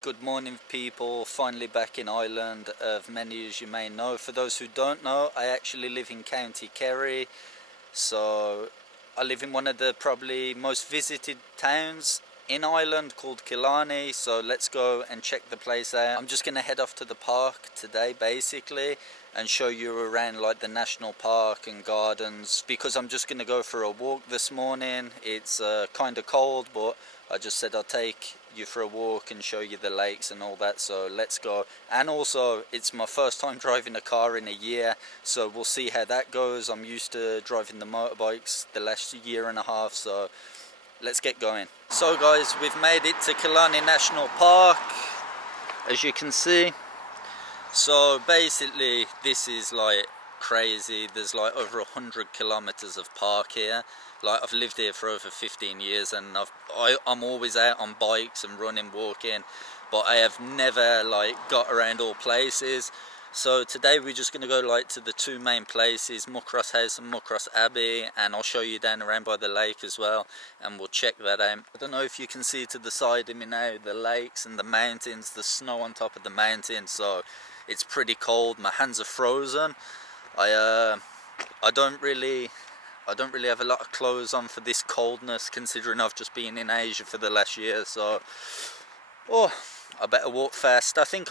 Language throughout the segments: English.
Good morning people, finally back in Ireland, of many as you may know. For those who don't know, I actually live in County Kerry, so I live in one of the probably most visited towns in Ireland called Killarney, so let's go and check the place out. I'm just going to head off to the park today basically and show you around like the national park and gardens, because I'm just going to go for a walk this morning. It's kind of cold, but I just said I'll take you for a walk and show you the lakes and all that, so let's go. And also it's my first time driving a car in a year, so we'll see how that goes. I'm used to driving the motorbikes the last year and a half, so let's get going. So guys, we've made it to Killarney National Park, as you can see. So basically this is like crazy. There's like over 100 kilometers of park here. Like I've lived here for over 15 years and I'm always out on bikes and running, walking, but I have never like got around all places. So today we're just going to go like to the two main places, Muckross House and Muckross Abbey, and I'll show you down around by the lake as well, and we'll check that out. I don't know if you can see to the side of me now, the lakes and the mountains, the snow on top of the mountains, so it's pretty cold. My hands are frozen. I don't really have a lot of clothes on for this coldness, considering I've just been in Asia for the last year, so I better walk fast. I think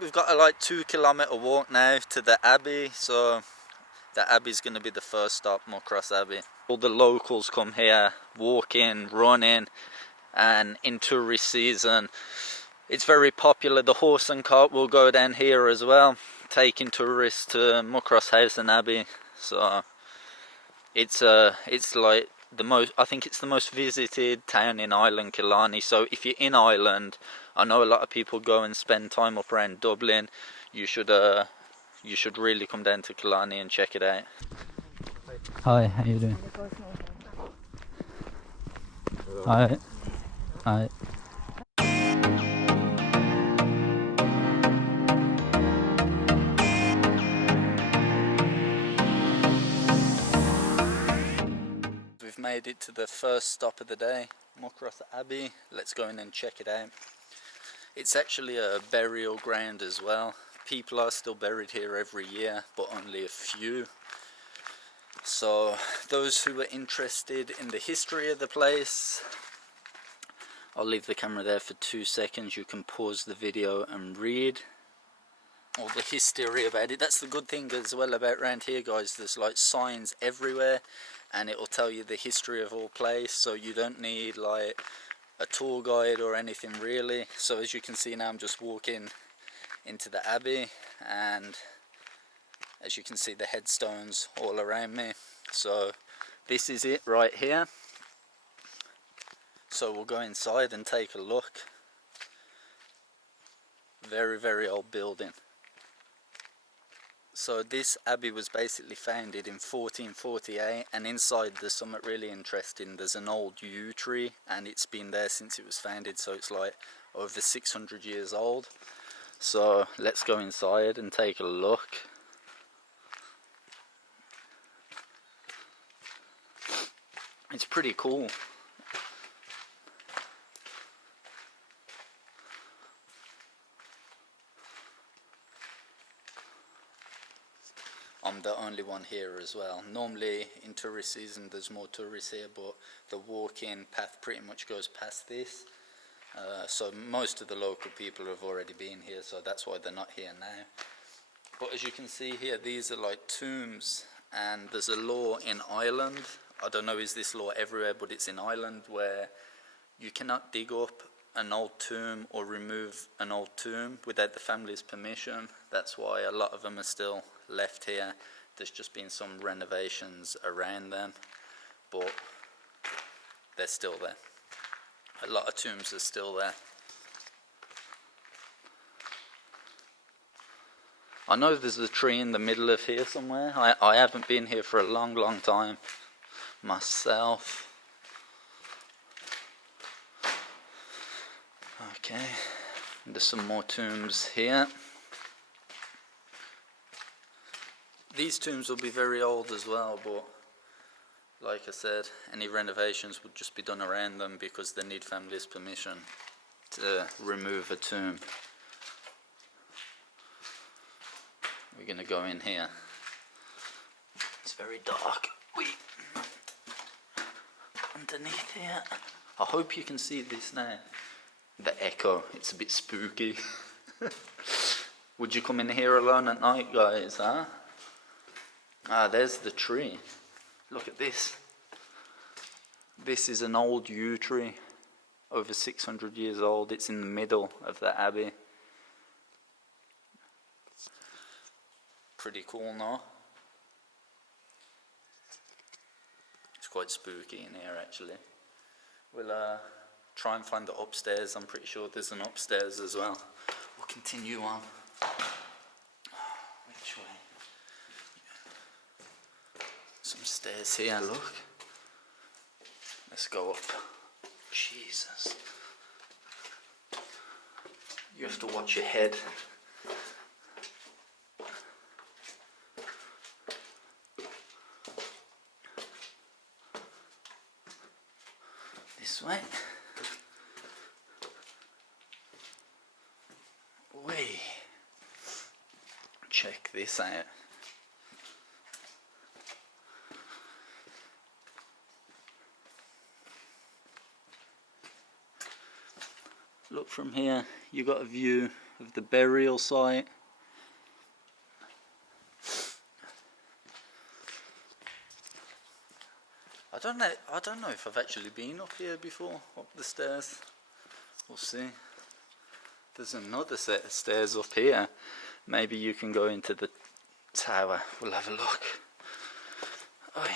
we've got a like 2 kilometer walk now to the Abbey, so the Abbey's going to be the first stop, Muckross Abbey. All the locals come here walking, running, and in tourist season it's very popular. The horse and cart will go down here as well, taking tourists to Muckross House and Abbey. So it's like the most, I think it's the most visited town in Ireland, Killarney. So if you're in Ireland, I know a lot of people go and spend time up around Dublin. You should really come down to Killarney and check it out. Hi, how you doing? Hi. Hi. We've made it to the first stop of the day, Muckross Abbey. Let's go in and check it out. It's actually a burial ground as well. People are still buried here every year, but only a few. So those who are interested in the history of the place, I'll leave the camera there for 2 seconds. You can pause the video and read all the history about it. That's the good thing as well about around here, guys. There's like signs everywhere, and it will tell you the history of all place, so you don't need like a tour guide or anything really. So as you can see now, I'm just walking into the Abbey, and as you can see the headstones all around me. So this is it right here. So we'll go inside and take a look. Very, very old building. So this abbey was basically founded in 1448, and inside there's something really interesting. There's an old yew tree, and it's been there since it was founded, so it's like over 600 years old. So let's go inside and take a look. It's pretty cool. I'm the only one here as well. Normally in tourist season there's more tourists here, but the walk-in path pretty much goes past this. So most of the local people have already been here, so that's why they're not here now. But as you can see here, these are like tombs, and there's a law in Ireland. I don't know is this law everywhere, but it's in Ireland, where you cannot dig up an old tomb or remove an old tomb without the family's permission. That's why a lot of them are still left here. There's just been some renovations around them, but they're still there. A lot of tombs are still there. I know there's a tree in the middle of here somewhere. I haven't been here for a long, long time myself. Okay, there's some more tombs here. These tombs will be very old as well, but like I said, any renovations would just be done around them because they need family's permission. to remove a tomb. We're going to go in here. It's very dark. Underneath here. I hope you can see this now. The echo, it's a bit spooky. Would you come in here alone at night, guys, huh? Ah, there's the tree. Look at this. This is an old yew tree, over 600 years old. It's in the middle of the Abbey. Pretty cool, no? It's quite spooky in here, actually. We'll try and find the upstairs. I'm pretty sure there's an upstairs as well. We'll continue on. Which way? Some stairs here, look. Let's go up. Jesus. You have to watch your head. This way. Wait. Check this out. Look from here, you got a view of the burial site. I don't know if I've actually been up here before, up the stairs. We'll see. There's another set of stairs up here. Maybe you can go into the tower. We'll have a look. Oi.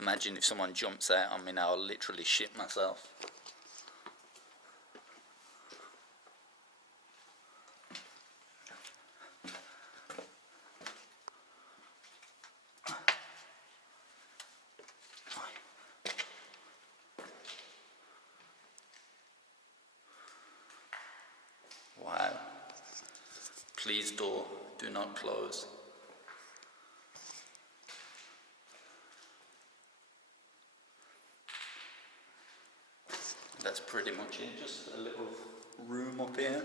Imagine if someone jumps out on me now, I'll literally shit myself. Wow. Please, door, do not close. That's pretty much it, just a little room up here.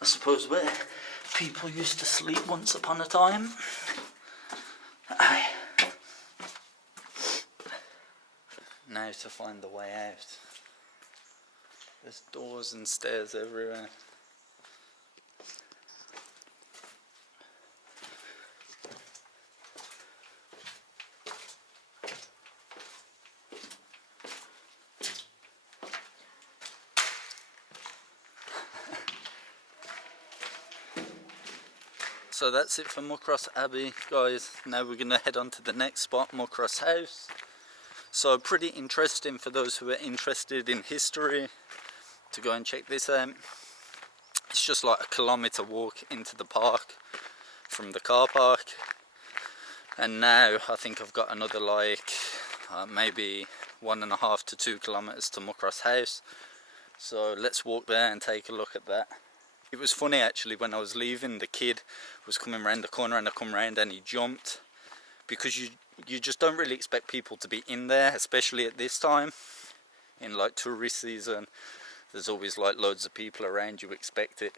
I suppose where people used to sleep once upon a time. Aye. Now to find the way out. There's doors and stairs everywhere. So that's it for Muckross Abbey, guys. Now we're going to head on to the next spot, Muckross House. So pretty interesting for those who are interested in history to go and check this out. It's just like a kilometre walk into the park from the car park. And now I think I've got another maybe 1.5 to 2 kilometres to Muckross House. So let's walk there and take a look at that. It was funny actually, when I was leaving, the kid was coming around the corner and I come round and he jumped, because you just don't really expect people to be in there, especially at this time in like tourist season. There's always like loads of people around, you expect it.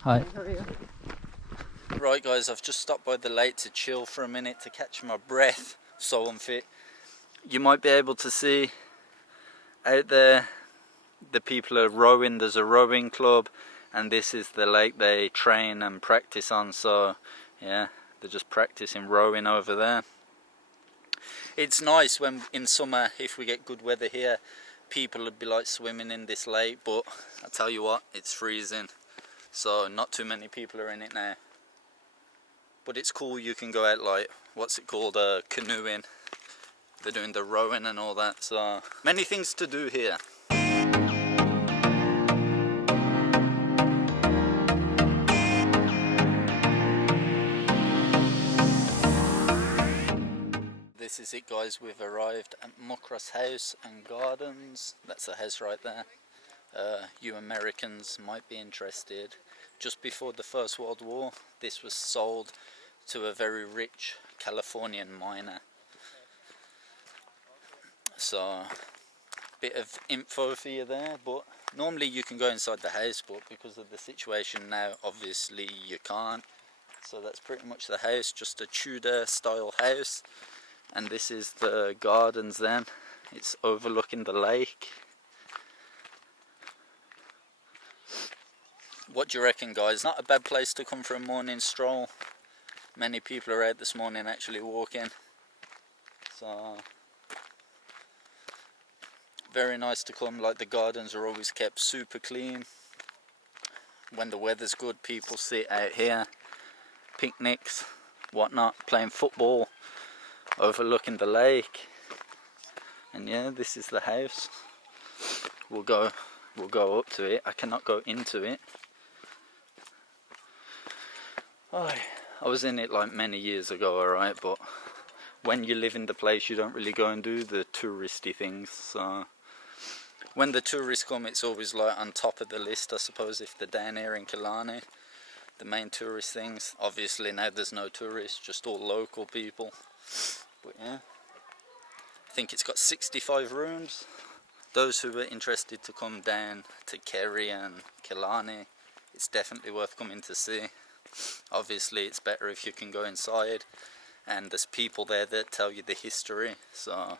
Hi. How are you? Right guys, I've just stopped by the lake to chill for a minute, to catch my breath. So unfit. You might be able to see out there the people are rowing. There's a rowing club and this is the lake they train and practice on. So yeah, they're just practicing rowing over there. It's nice when in summer, if we get good weather here, people would be like swimming in this lake, but I tell you what, it's freezing, so not too many people are in it now. But it's cool, you can go out like, what's it called, canoeing. They're doing the rowing and all that, so many things to do here. This is it guys, we've arrived at Muckross House and Gardens. That's a house right there. You Americans might be interested. Just before the First World War, this was sold to a very rich Californian miner. So bit of info for you there, but normally you can go inside the house, but because of the situation now, obviously you can't. So that's pretty much the house, just a Tudor style house. And this is the gardens then. It's overlooking the lake. What do you reckon, guys? Not a bad place to come for a morning stroll. Many people are out this morning actually walking. So very nice to come. Like, the gardens are always kept super clean. When the weather's good, people sit out here, picnics, whatnot, playing football, overlooking the lake. And yeah, this is the house. We'll go up to it. I cannot go into it. Oh, I was in it like many years ago, alright, but when you live in the place, you don't really go and do the touristy things. So when the tourists come, it's always like on top of the list, I suppose, if they're down here in Killarney. The main tourist things. Obviously now there's no tourists, just all local people. But yeah, I think it's got 65 rooms. Those who are interested to come down to Kerry and Killarney, it's definitely worth coming to see. Obviously it's better if you can go inside, and there's people there that tell you the history. So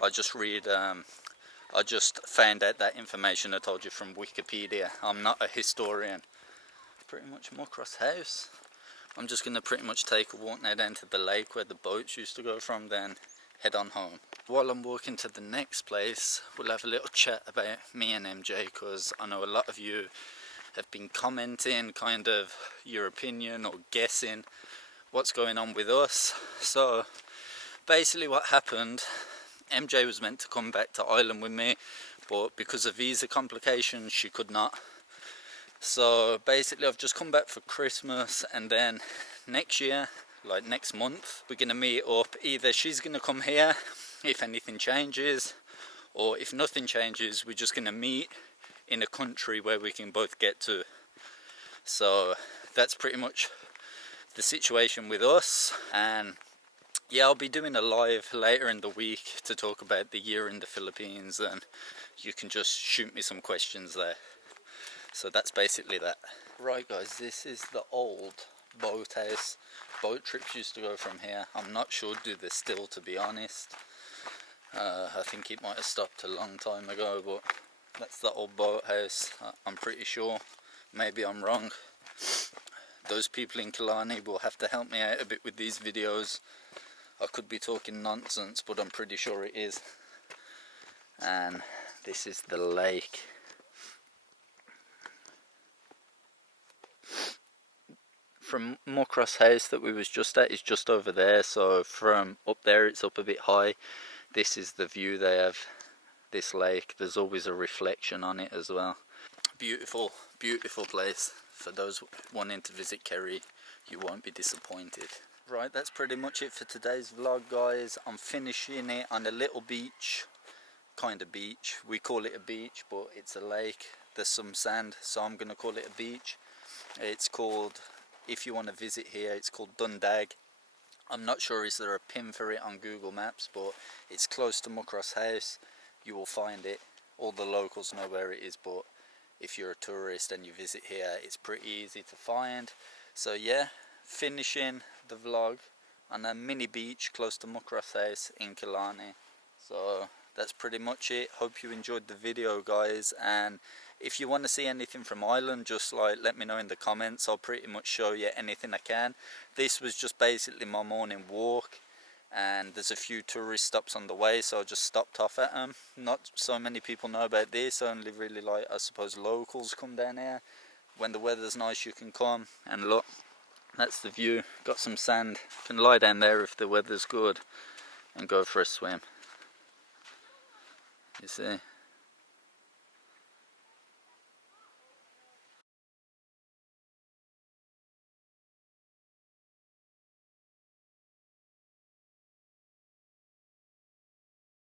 I just found out that information I told you from Wikipedia. I'm not a historian. Pretty much Muckross House. I'm just going to pretty much take a walk now down to the lake where the boats used to go from, then head on home. While I'm walking to the next place, we'll have a little chat about me and MJ, because I know a lot of you have been commenting kind of your opinion or guessing what's going on with us. So basically what happened, MJ was meant to come back to Ireland with me, but because of visa complications she could not. So basically I've just come back for Christmas, and then next year, like next month, we're going to meet up. Either she's going to come here if anything changes, or if nothing changes, we're just going to meet in a country where we can both get to. So that's pretty much the situation with us. And yeah, I'll be doing a live later in the week to talk about the year in the Philippines, and you can just shoot me some questions there. So that's basically that. Right guys, this is the old boathouse. Boat trips used to go from here. I'm not sure do they still, to be honest. I think it might have stopped a long time ago, but that's the old boathouse. I'm pretty sure. Maybe I'm wrong. Those people in Killarney will have to help me out a bit with these videos. I could be talking nonsense, but I'm pretty sure it is. And this is the lake. From Muckross House that we was just at is just over there, so from up there it's up a bit high. This is the view they have, this lake. There's always a reflection on it as well. Beautiful, beautiful place. For those wanting to visit Kerry, you won't be disappointed. Right, that's pretty much it for today's vlog, guys. I'm finishing it on a little beach, kind of beach. We call it a beach, but it's a lake. There's some sand, so I'm going to call it a beach. It's called, if you want to visit here, it's called Dundag. I'm not sure is there a pin for it on Google Maps, but it's close to Muckross House. You will find it. All the locals know where it is, but if you're a tourist and you visit here, it's pretty easy to find. So yeah, finishing the vlog on a mini beach close to Muckross House in Killarney. So that's pretty much it. Hope you enjoyed the video, guys, and if you want to see anything from Ireland, just like let me know in the comments. I'll pretty much show you anything I can. This was just basically my morning walk, and there's a few tourist stops on the way, so I just stopped off at them. Not so many people know about this. Only really, like, I suppose locals come down here. When the weather's nice you can come, and look, that's the view. Got some sand. Can lie down there if the weather's good and go for a swim. You see.